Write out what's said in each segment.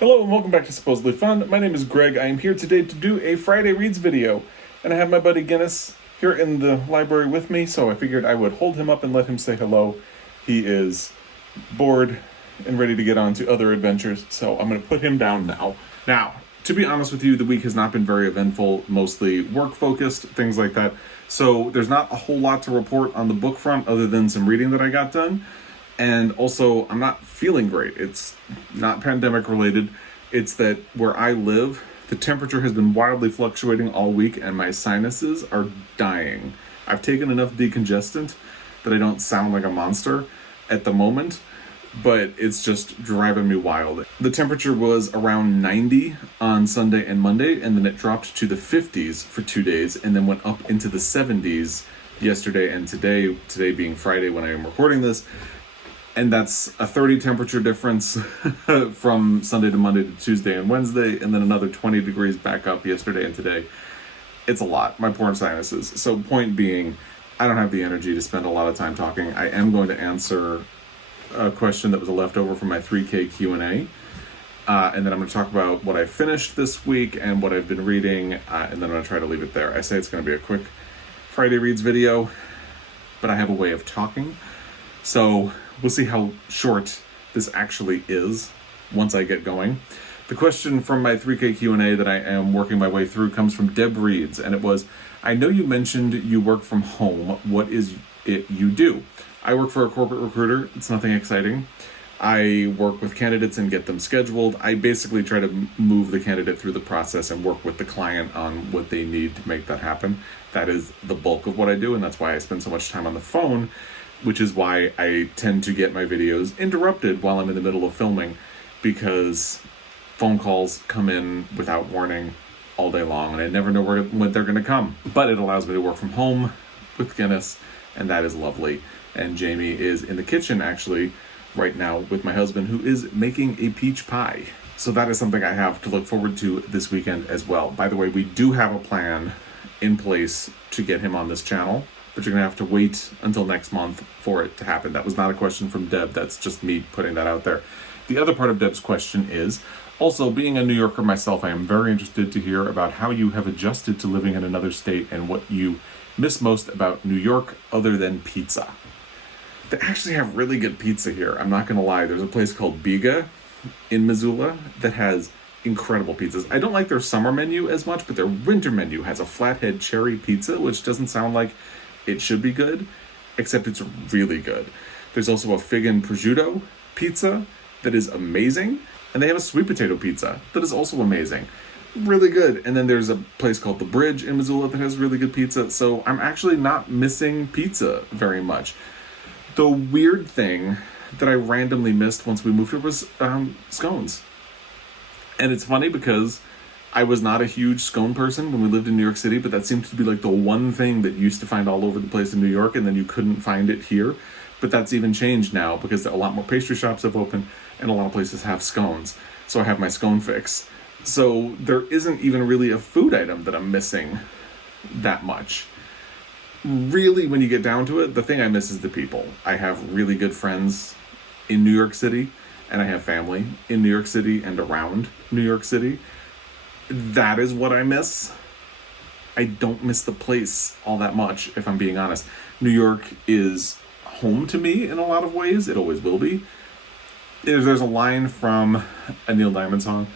Hello and welcome back to Supposedly Fun. My name is Greg. I am here today to do a Friday Reads video. And I have my buddy Guinness here in the library with me, so I figured I would hold him up and let him say hello. He is bored and ready to get on to other adventures, so I'm going to put him down now. Now, to be honest with you, the week has not been very eventful, mostly work-focused, things like that. So there's not a whole lot to report on the book front other than some reading that I got done. And also, I'm not feeling great. It's not pandemic related. It's that where I live, the temperature has been wildly fluctuating all week and my sinuses are dying. I've taken enough decongestant that I don't sound like a monster at the moment, but it's just driving me wild. The temperature was around 90 on Sunday and Monday, and then it dropped to the 50s for 2 days and then went up into the 70s yesterday and today being Friday when I am recording this. And that's a 30 temperature difference from Sunday to Monday to Tuesday and Wednesday, and then another 20 degrees back up yesterday and today. It's a lot, my poor sinuses. So point being, I don't have the energy to spend a lot of time talking. I am going to answer a question that was a leftover from my 3K Q&A. And then I'm going to talk about what I finished this week and what I've been reading, and then I'm going to try to leave it there. I say it's going to be a quick Friday Reads video, but I have a way of talking. So we'll see how short this actually is once I get going. The question from my 3K Q&A that I am working my way through comes from Deb Reads, and it was, I know you mentioned you work from home. What is it you do? I work for a corporate recruiter. It's nothing exciting. I work with candidates and get them scheduled. I basically try to move the candidate through the process and work with the client on what they need to make that happen. That is the bulk of what I do, and that's why I spend so much time on the phone, which is why I tend to get my videos interrupted while I'm in the middle of filming, because phone calls come in without warning all day long, and I never know when they're going to come. But it allows me to work from home with Guinness, and that is lovely. And Jamie is in the kitchen, actually, right now with my husband, who is making a peach pie. So that is something I have to look forward to this weekend as well. By the way, we do have a plan in place to get him on this channel, but you're going to have to wait until next month for it to happen. That was not a question from Deb. That's just me putting that out there. The other part of Deb's question is, also, being a New Yorker myself, I am very interested to hear about how you have adjusted to living in another state and what you miss most about New York other than pizza. They actually have really good pizza here. I'm not going to lie. There's a place called Biga in Missoula that has incredible pizzas. I don't like their summer menu as much, but their winter menu has a flathead cherry pizza, which doesn't sound like it should be good, except it's really good. There's also a fig and prosciutto pizza that is amazing, and they have a sweet potato pizza that is also amazing. Really good. And then there's a place called The Bridge in Missoula that has really good pizza, so I'm actually not missing pizza very much. The weird thing that I randomly missed once we moved here was scones. And it's funny because I was not a huge scone person when we lived in New York City, but that seemed to be like the one thing that you used to find all over the place in New York, and then you couldn't find it here. But that's even changed now because a lot more pastry shops have opened and a lot of places have scones. So I have my scone fix. So there isn't even really a food item that I'm missing that much. Really, when you get down to it, the thing I miss is the people. I have really good friends in New York City, and I have family in New York City and around New York City. That is what I miss. I don't miss the place all that much, if I'm being honest. New York is home to me in a lot of ways. It always will be. There's a line from a Neil Diamond song,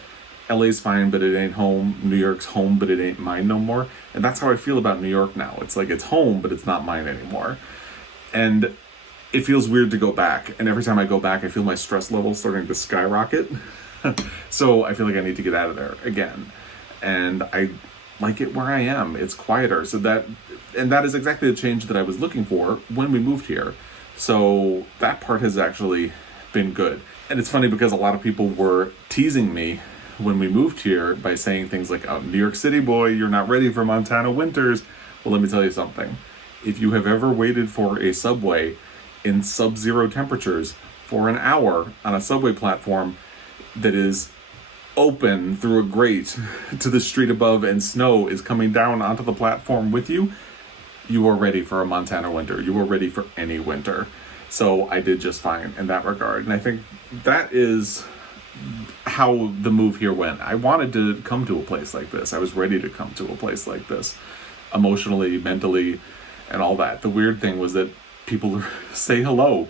LA's fine, but it ain't home. New York's home, but it ain't mine no more. And that's how I feel about New York now. It's like it's home, but it's not mine anymore. And it feels weird to go back. And every time I go back, I feel my stress level starting to skyrocket. So I feel like I need to get out of there again. And I like it where I am. It's quieter. That is exactly the change that I was looking for when we moved here. So that part has actually been good. And it's funny because a lot of people were teasing me when we moved here by saying things like, oh, New York City boy, you're not ready for Montana winters. Well, let me tell you something. If you have ever waited for a subway in sub-zero temperatures for an hour on a subway platform that is open through a grate to the street above and snow is coming down onto the platform with you, you are ready for a Montana winter. You are ready for any winter. So I did just fine in that regard. And I think that is how the move here went. I wanted to come to a place like this. I was ready to come to a place like this, emotionally, mentally, and all that. The weird thing was that people say hello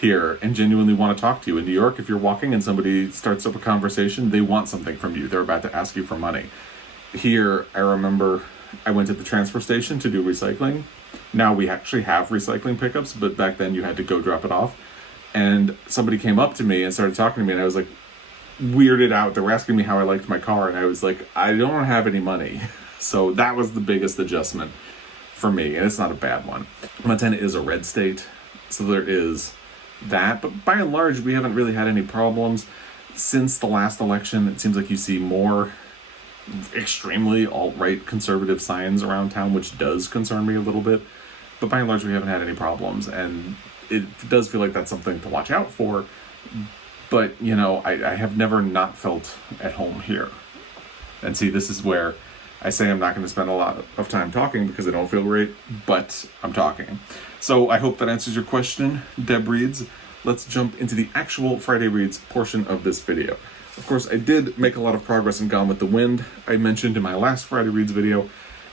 here and genuinely want to talk to you. In New York, if you're walking and somebody starts up a conversation, they want something from you. They're about to ask you for money. Here, I remember I went to the transfer station to do recycling. Now we actually have recycling pickups, but back then you had to go drop it off. And somebody came up to me and started talking to me, and I was like weirded out. They were asking me how I liked my car, and I was like, I don't have any money. So that was the biggest adjustment for me, and it's not a bad one. Montana is a red state, so there is that, but by and large we haven't really had any problems since the last election. It seems like you see more extremely alt-right conservative signs around town, which does concern me a little bit, but by and large we haven't had any problems, and it does feel like that's something to watch out for. But you know, I have never not felt at home here. And see, this is where I say I'm not going to spend a lot of time talking because I don't feel great, but I'm talking. So I hope that answers your question, Deb Reads. Let's jump into the actual Friday Reads portion of this video. Of course, I did make a lot of progress in Gone with the Wind. I mentioned in my last Friday Reads video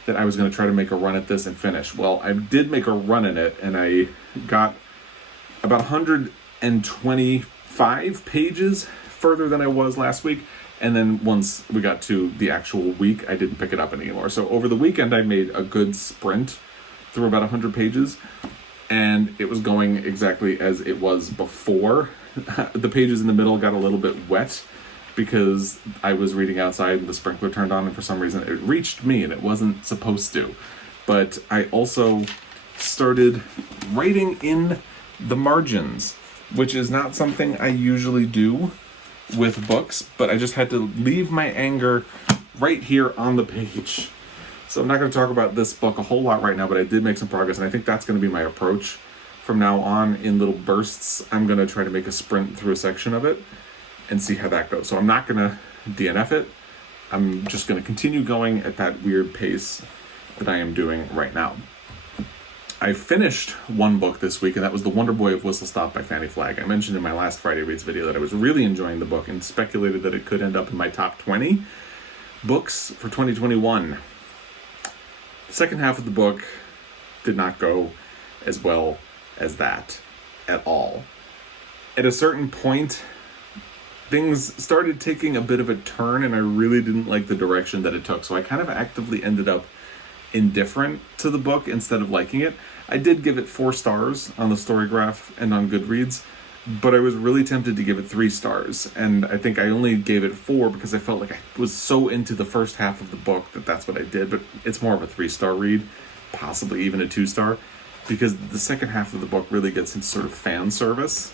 that I was going to try to make a run at this and finish. Well, I did make a run in it, and I got about 125 pages further than I was last week. And then once we got to the actual week, I didn't pick it up anymore. So over the weekend, I made a good sprint through about 100 pages, and it was going exactly as it was before. The pages in the middle got a little bit wet because I was reading outside and the sprinkler turned on, and for some reason it reached me and it wasn't supposed to. But I also started writing in the margins, which is not something I usually do with books, but I just had to leave my anger right here on the page. So I'm not going to talk about this book a whole lot right now, but I did make some progress, and I think that's going to be my approach from now on. In little bursts, I'm going to try to make a sprint through a section of it and see how that goes. So I'm not going to DNF it. I'm just going to continue going at that weird pace that I am doing right now. I finished one book this week, and that was The Wonder Boy of Whistle Stop by Fannie Flagg. I mentioned in my last Friday Reads video that I was really enjoying the book and speculated that it could end up in my top 20 books for 2021. The second half of the book did not go as well as that at all. At a certain point, things started taking a bit of a turn, and I really didn't like the direction that it took. So I kind of actively ended up indifferent to the book instead of liking it. I did give it 4 stars on the Storygraph and on Goodreads, but I was really tempted to give it 3 stars. And I think I only gave it 4 because I felt like I was so into the first half of the book that that's what I did. But it's more of a 3-star read, possibly even a 2-star, because the second half of the book really gets into sort of fan service.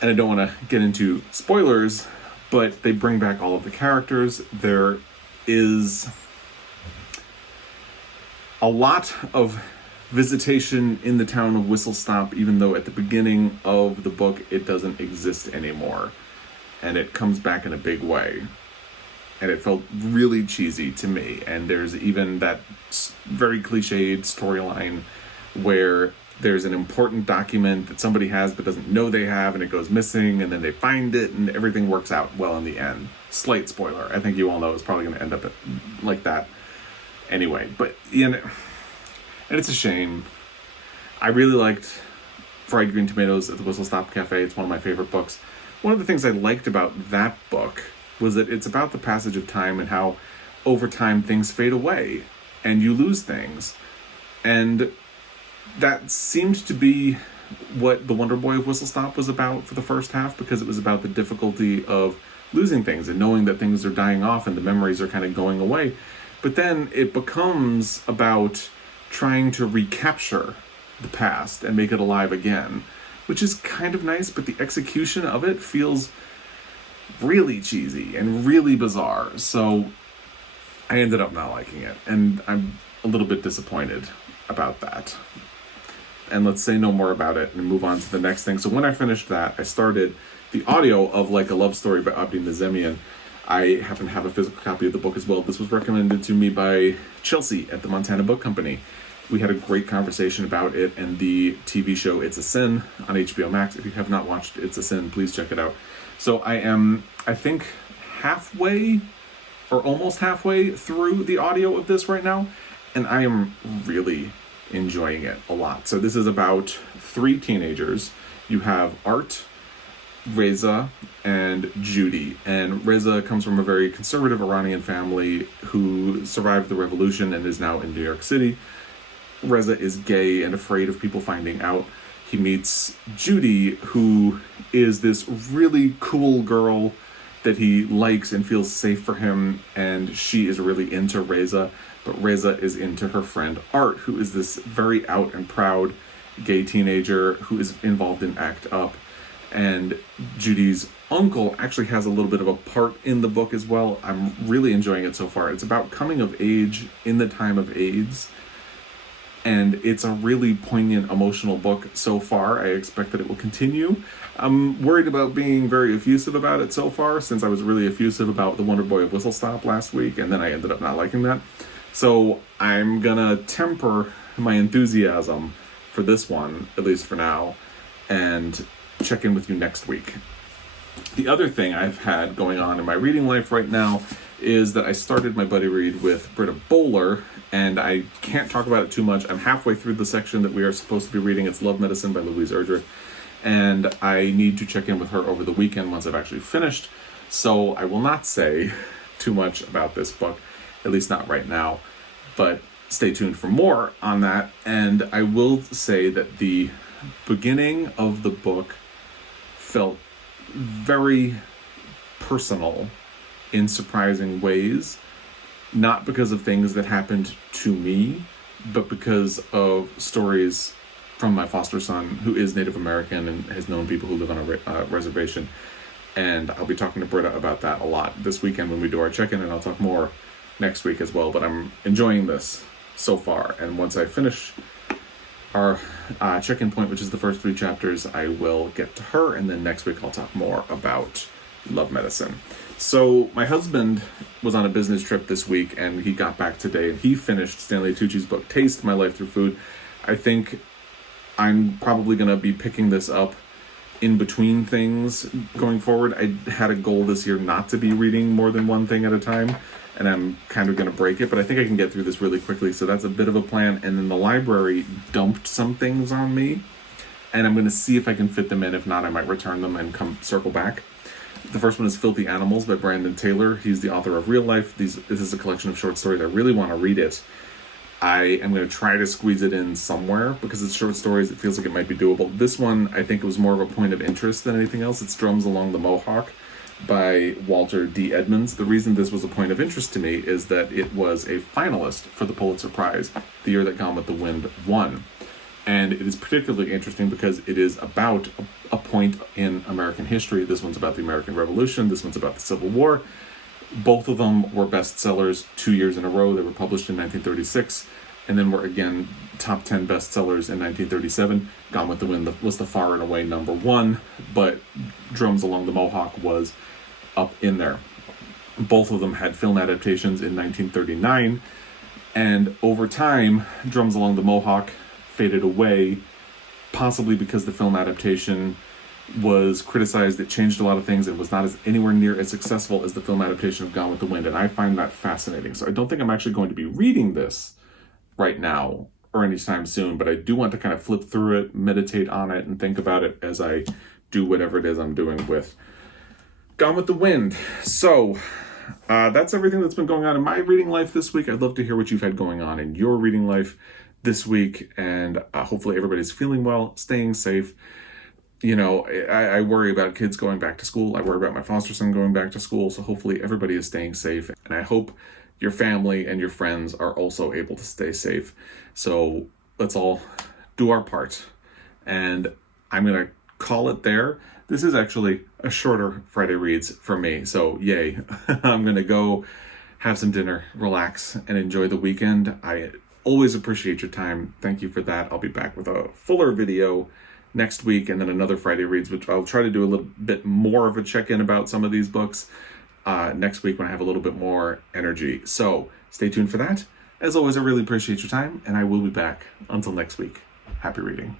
And I don't want to get into spoilers, but they bring back all of the characters. There is a lot of visitation in the town of Whistle Stop, even though at the beginning of the book it doesn't exist anymore. And it comes back in a big way. And it felt really cheesy to me. And there's even that very cliched storyline where there's an important document that somebody has but doesn't know they have, and it goes missing, and then they find it, and everything works out well in the end. Slight spoiler. I think you all know it's probably going to end up like that anyway. But, you know, and it's a shame. I really liked Fried Green Tomatoes at the Whistle Stop Cafe. It's one of my favorite books. One of the things I liked about that book was that it's about the passage of time and how over time things fade away and you lose things. And that seemed to be what The Wonder Boy of Whistle Stop was about for the first half, because it was about the difficulty of losing things and knowing that things are dying off and the memories are kind of going away. But then it becomes about trying to recapture the past and make it alive again, which is kind of nice, but the execution of it feels really cheesy and really bizarre. So I ended up not liking it, and I'm a little bit disappointed about that. And let's say no more about it and move on to the next thing. So when I finished that, I started the audio of Like a Love Story by Abdi Nazemian. I happen to have a physical copy of the book as well. This was recommended to me by Chelsea at the Montana Book Company. We had a great conversation about it and the TV show It's a Sin on HBO Max. If you have not watched It's a Sin, please check it out. So I am, I think, halfway or almost halfway through the audio of this right now, and I am really enjoying it a lot. So this is about 3 teenagers. You have Art, Reza, and Judy. And Reza comes from a very conservative Iranian family who survived the revolution and is now in New York City. Reza is gay and afraid of people finding out. He meets Judy, who is this really cool girl that he likes and feels safe for him, and she is really into Reza, but Reza is into her friend Art, who is this very out and proud gay teenager who is involved in ACT UP. And Judy's uncle actually has a little bit of a part in the book as well. I'm really enjoying it so far. It's about coming of age in the time of AIDS, and it's a really poignant, emotional book so far. I expect that it will continue. I'm worried about being very effusive about it so far, since I was really effusive about The Wonder Boy of Whistle Stop last week, and then I ended up not liking that. So I'm gonna temper my enthusiasm for this one, at least for now, and check in with you next week. The other thing I've had going on in my reading life right now is that I started my buddy read with Britta Bowler, and I can't talk about it too much. I'm halfway through the section that we are supposed to be reading. It's Love Medicine by Louise Erdrich, and I need to check in with her over the weekend once I've actually finished. So I will not say too much about this book, at least not right now, but stay tuned for more on that. And I will say that the beginning of the book felt very personal in surprising ways, not because of things that happened to me, but because of stories from my foster son, who is Native American and has known people who live on a reservation. And I'll be talking to Britta about that a lot this weekend when we do our check-in, and I'll talk more next week as well. But I'm enjoying this so far, and once I finish our check-in point, which is the first 3 chapters, I will get to her, and then next week I'll talk more about Love Medicine. So my husband was on a business trip this week, and he got back today, and he finished Stanley Tucci's book, Taste: My Life Through Food. I think I'm probably going to be picking this up in between things going forward. I had a goal this year not to be reading more than one thing at a time, and I'm kind of going to break it, but I think I can get through this really quickly, so that's a bit of a plan. And then the library dumped some things on me, and I'm going to see if I can fit them in. If not, I might return them and come circle back. The first one is Filthy Animals by Brandon Taylor. He's the author of Real Life. This is a collection of short stories. I really want to read it. I am going to try to squeeze it in somewhere because it's short stories. It feels like it might be doable. This one, I think it was more of a point of interest than anything else. It's Drums Along the Mohawk by Walter D. Edmonds. The reason this was a point of interest to me is that it was a finalist for the Pulitzer Prize the year that Gone with the Wind won. And it is particularly interesting because it is about a point in American history. This one's about the American Revolution. This one's about the Civil War. Both of them were bestsellers 2 years in a row. They were published in 1936, and then were again top 10 bestsellers in 1937. Gone with the Wind was the far and away number 1, but Drums Along the Mohawk was up in there. Both of them had film adaptations in 1939, and over time, Drums Along the Mohawk faded away, possibly because the film adaptation was criticized. It changed a lot of things. It was not anywhere near as successful as the film adaptation of Gone with the Wind, and I find that fascinating. So I don't think I'm actually going to be reading this right now or anytime soon, but I do want to kind of flip through it, meditate on it, and think about it as I do whatever it is I'm doing with Gone with the Wind. So that's everything that's been going on in my reading life this week. I'd love to hear what you've had going on in your reading life this week, and hopefully everybody's feeling well, staying safe. You know, I worry about kids going back to school. I worry about my foster son going back to school, so hopefully everybody is staying safe, and I hope your family and your friends are also able to stay safe. So let's all do our part, and I'm going to call it there. This is actually a shorter Friday Reads for me, so yay. I'm going to go have some dinner, relax, and enjoy the weekend. I always appreciate your time. Thank you for that. I'll be back with a fuller video next week, and then another Friday Reads, which I'll try to do a little bit more of a check-in about some of these books next week when I have a little bit more energy. So stay tuned for that, As always, I really appreciate your time, and I will be back. Until next week, happy reading.